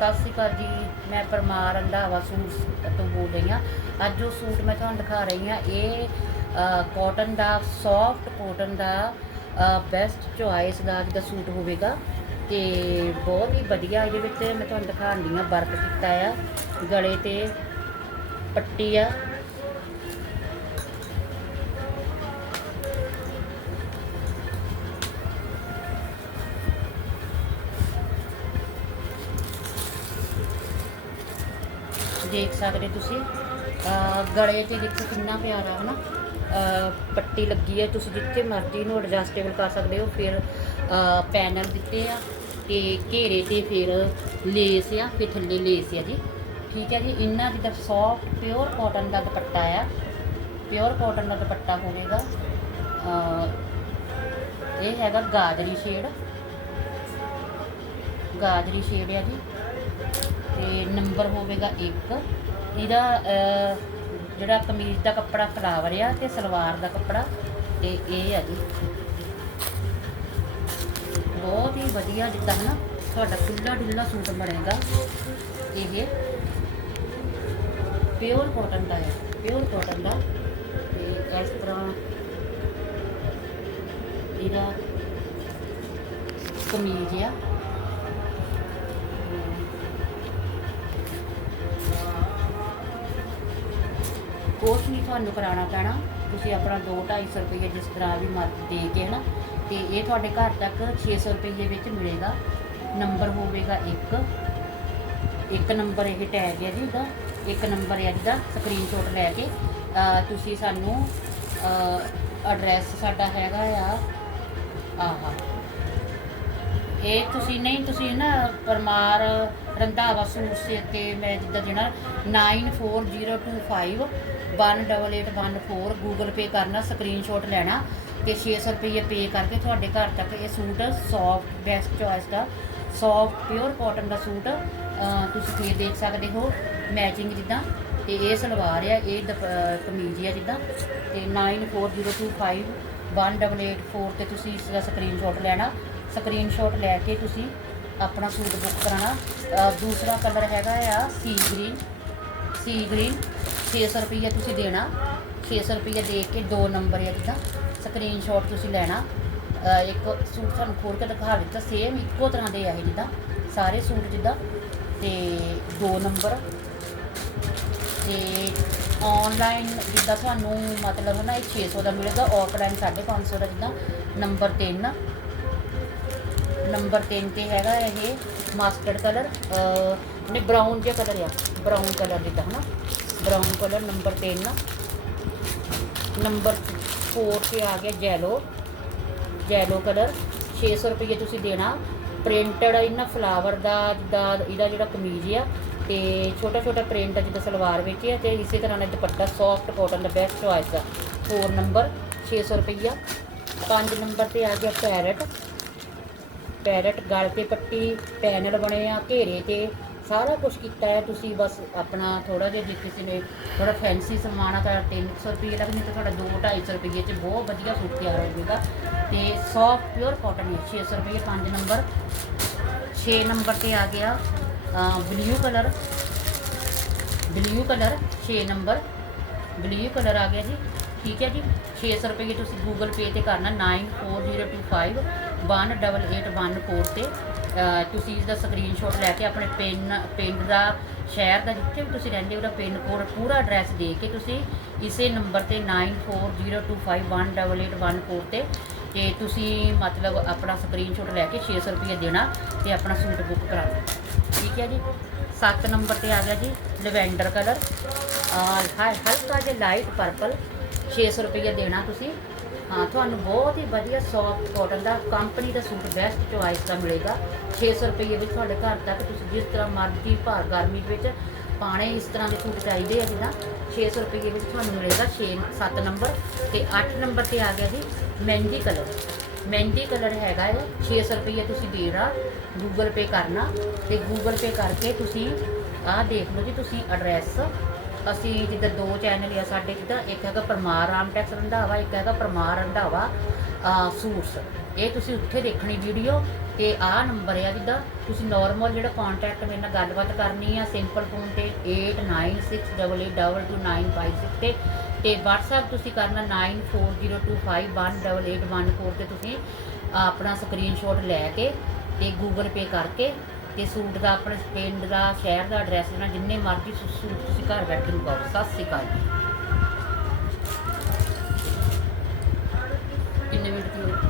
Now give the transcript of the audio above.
ਸਤਿ ਸ਼੍ਰੀ ਅਕਾਲ ਜੀ, ਮੈਂ ਪਰਮਾਰ ਰੰਧਾਵਾ ਸੂਟ ਤੋਂ ਬੋਲ ਰਹੀ ਹਾਂ। ਅੱਜ ਜੋ ਸੂਟ ਮੈਂ ਤੁਹਾਨੂੰ ਦਿਖਾ ਰਹੀ ਹਾਂ। ਇਹ ਕਾਟਨ ਦਾ ਸੌਫਟ ਕਾਟਨ ਦਾ ਬੈਸਟ ਚੁਆਇਸ ਦਾ ਦਾ ਸੂਟ ਹੋਵੇਗਾ। ਤੇ ਬਹੁਤ ਹੀ ਵਧੀਆ ਇਹਦੇ ਵਿੱਚ ਮੈਂ ਤੁਹਾਨੂੰ ਦਿਖਾਉਂਦੀ ਹਾਂ, ਵਰਕ ਕੀਤਾ ਆ। ਗਲੇ ਤੇ ਪੱਟੀ ਆ। ਦੇਖ ਸਕਦੇ ਤੁਸੀਂ। ਗਲੇ ਤੇ ਦੇਖੋ ਕਿੰਨਾ ਪਿਆਰਾ ਹੈ ਨਾ ਪੱਟੀ ਲੱਗੀ ਹੈ, ਤੁਸੀਂ ਜਿੱਥੇ ਮਰਜ਼ੀ ਨੂੰ ਐਡਜਸਟੇਬਲ ਕਰ ਸਕਦੇ ਹੋ। ਫਿਰ ਪੈਨਲ ਦਿੱਤੇ ਆ ਤੇ ਘੇਰੇ ਤੇ ਫਿਰ ਲੇਸ ਆ, ਫਿਰ ਥੱਲੇ ਲੇਸ ਆ ਜੀ। ਠੀਕ ਹੈ ਜੀ, ਇਹਨਾਂ ਦੀ ਤਾਂ ਸੌਫਟ ਪਿਓਰ ਕਾਟਨ ਦਾ ਦੁਪੱਟਾ ਆ। ਪਿਓਰ ਕਾਟਨ ਦਾ ਦੁਪੱਟਾ ਹੋਵੇਗਾ। ਇਹ ਹੈਗਾ ਗਾਜਰੀ ਸ਼ੇਡ ਗਾਜਰੀ ਸ਼ੇਡ ਆ ਜੀ। ਨੰਬਰ ਹੋਵੇਗਾ 1 ਇਹਦਾ ਜਿਹੜਾ ਕਮੀਜ਼ ਦਾ ਕੱਪੜਾ ਫਲਾਵਰ ਆ ਤੇ ਸਲਵਾਰ ਦਾ ਕੱਪੜਾ, ਤੇ ਇਹ ਆ ਜੀ। ਬਹੁਤ ਹੀ ਵਧੀਆ ਜਿੱਦਾਂ ਨਾ ਤੁਹਾਡਾ ਖੁੱਲਾ ਡੁੱਲਾ ਸੂਟ ਬਣੇਗਾ ਇਹ। ਪਿਓਰ ਕਾਟਨ ਦਾ ਹੈ ਪਿਓਰ ਕਾਟਨ ਦਾ। ਤੇ ਇਸ ਤਰ੍ਹਾਂ ਇਹਦਾ ਕਮੀਜ਼ ਆ। ਕੁਛ ਨਹੀਂ ਤੁਹਾਨੂੰ ਕਰਾਉਣਾ ਪੈਣਾ। ਤੁਸੀਂ ਆਪਣਾ 2-250 ਰੁਪਏ ਜਿਸ ਤਰ੍ਹਾਂ ਵੀ ਮਰਜ਼ੀ ਦੇ ਕੇ ਨਾ ਤੇ ਇਹ ਤੁਹਾਡੇ ਘਰ ਤੱਕ 600 ਰੁਪਏ ਵਿੱਚ ਮਿਲੇਗਾ। ਨੰਬਰ ਹੋਵੇਗਾ 1 ਇੱਕ ਨੰਬਰ ਇਹ ਟੈਗ ਹੈ ਜੀ ਇਹਦਾ ਇੱਕ ਨੰਬਰ ਹੈ ਜਿਹਦਾ ਸਕਰੀਨਸ਼ਾਟ ਲੈ ਕੇ। ਤੁਸੀਂ ਸਾਨੂੰ ਐਡਰੈਸ ਸਾਡਾ ਹੈਗਾ ਆ, ਆਹਾ। ਇਹ ਤੁਸੀਂ ਨਹੀਂ, ਤੁਸੀਂ ਨਾ ਪਰਮਾਰ ਰੰਧਾਵਾ ਸੂਟ ਸੇ ਤੇ ਮੈਂ ਜਿੱਦਾਂ ਦੇਣਾ 94025 18814 ਗੂਗਲ ਪੇ ਕਰਨਾ ਸਕਰੀਨਸ਼ਾਟ ਲੈਣਾ ਤੇ 600 ਰੁਪਏ ਪੇ ਕਰਕੇ ਤੁਹਾਡੇ ਘਰ ਤੱਕ ਇਹ ਸੂਟ ਸੌਫਟ ਬੈਸਟ ਚੋਇਸ ਦਾ ਸੌਫਟ ਪਿਓਰ ਕਾਟਨ ਦਾ ਸੂਟ ਤੁਸੀਂ ਫੇਰ ਦੇਖ ਸਕਦੇ ਹੋ ਮੈਚਿੰਗ ਜਿੱਦਾਂ ਤੇ ਇਹ ਸਲਵਾਰ ਆ, ਇਹ ਦਪ- ਕਮੀਜ਼ ਆ ਜਿੱਦਾਂ ਤੇ 94025 18814 ਤੇ ਤੁਸੀਂ ਇਸ ਦਾ ਸਕਰੀਨਸ਼ਾਟ ਲੈਣਾ ਸਕਰੀਨਸ਼ਾਟ ਲੈ ਕੇ ਤੁਸੀਂ ਆਪਣਾ ਸੂਟ ਬੁੱਕ ਕਰਾਉਣਾ। ਦੂਸਰਾ ਕਲਰ ਹੈਗਾ ਆ ਸੀ ਗ੍ਰੀਨ ਸੀ ਗ੍ਰੀਨ 600 ਰੁਪਈਆ ਤੁਸੀਂ ਦੇਣਾ। 600 ਰੁਪਈਆ ਦੇ ਕੇ ਦੋ ਨੰਬਰ ਆ ਜਿੱਦਾਂ। ਸਕਰੀਨਸ਼ਾਟ ਤੁਸੀਂ ਲੈਣਾ। ਇੱਕ ਸੂਟ ਤੁਹਾਨੂੰ ਖੋਲ ਕੇ ਦਿਖਾ ਦਿੱਤਾ। ਸੇਮ ਇੱਕੋ ਤਰ੍ਹਾਂ ਦੇ ਆ ਇਹ ਜਿੱਦਾਂ। ਸਾਰੇ ਸੂਟ ਜਿੱਦਾਂ। ਤੇ ਦੋ ਨੰਬਰ ਤੇ ਆਨਲਾਈਨ ਜਿੱਦਾਂ ਤੁਹਾਨੂੰ ਮਤਲਬ ਨਾ ਇਹ 600 ਦਾ ਮਿਲੇਗਾ। ਆਫਲਾਈਨ 550 ਦਾ ਜਿੱਦਾਂ ਨੰਬਰ 3 ਨੰਬਰ 3 ਤੇ ਹੈਗਾ ਇਹ ਮਸਟਰਡ ਕਲਰ ਨੇ ਬ੍ਰਾਊਨ ਜਿਹਾ ਕਲਰ ਆ। ਬ੍ਰਾਊਨ ਕਲਰ ਜਿੱਦਾਂ, ਹਨਾ? ਬ੍ਰਾਊਨ ਕਲਰ ਨੰਬਰ 3 ਨੰਬਰ 4 ਤੇ ਆ ਗਿਆ ਜੈਲੋ ਜੈਲੋ ਕਲਰ 600 ਰੁਪਏ ਤੁਸੀਂ ਦੇਣਾ। ਪ੍ਰਿੰਟਡ ਇਹਨਾਂ ਫਲਾਵਰ ਦਾ, ਜਿੱਦਾਂ ਇਹਦਾ ਜਿਹੜਾ ਕਮੀਜ਼ ਆ, ਤੇ ਛੋਟਾ ਛੋਟਾ ਪ੍ਰਿੰਟ ਆ ਜਿੱਦਾਂ ਸਲਵਾਰ ਵਿੱਚ ਆ, ਤੇ ਇਸੇ ਤਰ੍ਹਾਂ ਦਾ ਦੁਪੱਟਾ ਸੌਫਟ ਕਾਟਨ ਦਾ ਬੈਸਟ ਚੋਇਸ ਆ। 4 ਨੰਬਰ 600 ਰੁਪਈਆ। 5 ਨੰਬਰ ਤੇ ਆ ਗਿਆ ਪੈਰਟ ਪੈਰਟ, ਗਲ ਤੇ ਪੱਟੀ, ਪੈਨਲ ਬਣੇ ਆ, ਘੇਰੇ ਤੇ ਸਾਰਾ ਕੁਝ ਕੀਤਾ ਹੈ। ਤੁਸੀਂ ਬਸ ਆਪਣਾ ਥੋੜਾ ਜਿਹਾ ਜੇ ਕਿਸੇ ਨੇ ਥੋੜਾ ਫੈਂਸੀ ਸਮਾਨ ਆ ਤਾਂ 300 ਰੁਪਏ ਦਾ ਵੀ ਨਹੀਂ ਤਾਂ ਤੁਹਾਡਾ 2 250 ਰੁਪਏ ਚ ਬਹੁਤ ਵਧੀਆ ਸੂਟ ਤਿਆਰ ਹੋ ਜਾਊਗਾ ਤੇ ਸੌਫਟ ਪਿਓਰ ਕਾਟਨ ਹੈ 600 ਰੁਪਏ 5 ਨੰਬਰ। 6 ਨੰਬਰ ਤੇ ਆ ਗਿਆ blue colour blue colour 6 number. Blue colour ਆ ਗਿਆ ਜੀ। ਠੀਕ ਹੈ ਜੀ। 600 ਰੁਪਏ ਤੁਸੀਂ ਗੂਗਲ ਪੇ ਤੇ ਕਰਨਾ 94025 18814 ਤੇ। ਤੁਸੀਂ ਇਸ ਦਾ ਸਕਰੀਨਸ਼ਾਟ ਲੈ ਕੇ ਆਪਣੇ ਪਿੰਨ, ਪਿੰਡ ਦਾ, ਸ਼ਹਿਰ ਦਾ ਜਿੱਥੇ ਵੀ ਤੁਸੀਂ ਰਹਿੰਦੇ ਹੋ, ਉਹਦਾ ਪਿੰਨ ਕੋਡ ਪੂਰਾ ਐਡਰੈਸ ਦੇ ਕੇ ਤੁਸੀਂ ਇਸੇ ਨੰਬਰ ਤੇ 9402518814 ਤੇ ਤੇ ਤੁਸੀਂ ਮਤਲਬ ਆਪਣਾ ਸਕਰੀਨਸ਼ਾਟ ਲੈ ਕੇ 600 ਰੁਪਏ ਦੇਣਾ ਤੇ ਆਪਣਾ ਸੂਟ ਬੁੱਕ ਕਰਾਉਣਾ ਠੀਕ ਹੈ ਜੀ। 7 ਨੰਬਰ ਤੇ ਆ ਗਿਆ ਜੀ, ਲਵੈਂਡਰ ਕਲਰ ਹਲਕਾ ਜਿਹਾ ਲਾਈਟ ਪਰਪਲ 600 ਰੁਪਏ ਦੇਣਾ ਤੁਸੀਂ। ਹਾਂ, ਤੁਹਾਨੂੰ ਬਹੁਤ ਹੀ ਵਧੀਆ ਸੌਫਟ ਕਾਟਨ ਦਾ ਕੰਪਨੀ ਦਾ ਸੂਟ ਬੈਸਟ ਚੁਆਇਸ ਦਾ ਮਿਲੇਗਾ। 600 ਰੁਪਏ ਵਿੱਚ ਤੁਹਾਡੇ ਘਰ ਤੱਕ ਤੁਸੀਂ ਜਿਸ ਤਰ੍ਹਾਂ ਮਰਜ਼ੀ ਭਾਰ ਗਰਮੀ ਵਿੱਚ ਪਾਣੇ ਇਸ ਤਰ੍ਹਾਂ ਦੇ ਸੂਟ ਚਾਹੀਦੇ ਆ ਜਿੱਦਾਂ। 600 ਰੁਪਏ ਵਿੱਚ ਤੁਹਾਨੂੰ ਮਿਲੇਗਾ 6 7 ਨੰਬਰ ਤੇ 8 ਨੰਬਰ ਤੇ ਆ ਗਿਆ ਜੀ ਮਹਿੰਦੀ ਕਲਰ। ਮਹਿੰਦੀ ਕਲਰ ਹੈਗਾ ਹੈ 600 ਰੁਪਏ ਤੁਸੀਂ ਦੇਣਾ ਗੂਗਲ ਪੇ ਕਰਨਾ ਤੇ ਗੂਗਲ ਪੇ ਕਰਕੇ ਤੁਸੀਂ ਆਹ ਦੇਖ ਲਓ ਜੀ, ਤੁਸੀਂ ਐਡਰੈਸ ਅਸੀਂ ਜਿੱਦਾਂ ਦੋ ਚੈਨਲ ਆ ਸਾਡੇ ਜਿੱਦਾਂ, ਇੱਕ ਹੈਗਾ ਪਰਮਾਰ ਰਾਮ ਟੈਕਸ ਰੰਧਾਵਾ, ਇੱਕ ਹੈਗਾ ਪਰਮਾਰ ਰੰਧਾਵਾ ਸੂਟਸ ਇਹ ਤੁਸੀਂ ਉੱਥੇ ਦੇਖਣੀ ਵੀਡੀਓ ਤੇ ਆਹ ਨੰਬਰ ਆ ਜਿੱਦਾਂ, ਤੁਸੀਂ ਨਾਰਮਲ ਜਿਹੜਾ ਕੰਟੈਕਟ ਮੇਰੇ ਨਾਲ ਗੱਲਬਾਤ ਕਰਨੀ ਆ ਸਿੰਪਲ ਫੋਨ ਤੇ 8968882956 ਤੇ ਤੇ WhatsApp ਤੁਸੀਂ ਕਰਨਾ 9402518814 ਤੇ ਤੁਸੀਂ ਆਪਣਾ ਸਕਰੀਨਸ਼ਾਟ ਲੈ ਕੇ ਤੇ Google Pay ਕਰਕੇ ਤੇ ਸੂਟ ਦਾ ਆਪਣੇ ਪਿੰਡ ਦਾ, ਸ਼ਹਿਰ ਦਾ ਐਡਰੈਸ ਦੇਣਾ ਜਿੰਨੇ ਮਰਜ਼ੀ ਸੂ- ਸੂਟ ਤੁਸੀਂ ਘਰ ਬੈਠੇ ਨੂੰ ਪਾਓ। ਸਤਿ ਸ਼੍ਰੀ ਅਕਾਲ ਜੀ। ਕਿੰਨੇ ਮਿੰਟ ਦੀ ਹੋਈ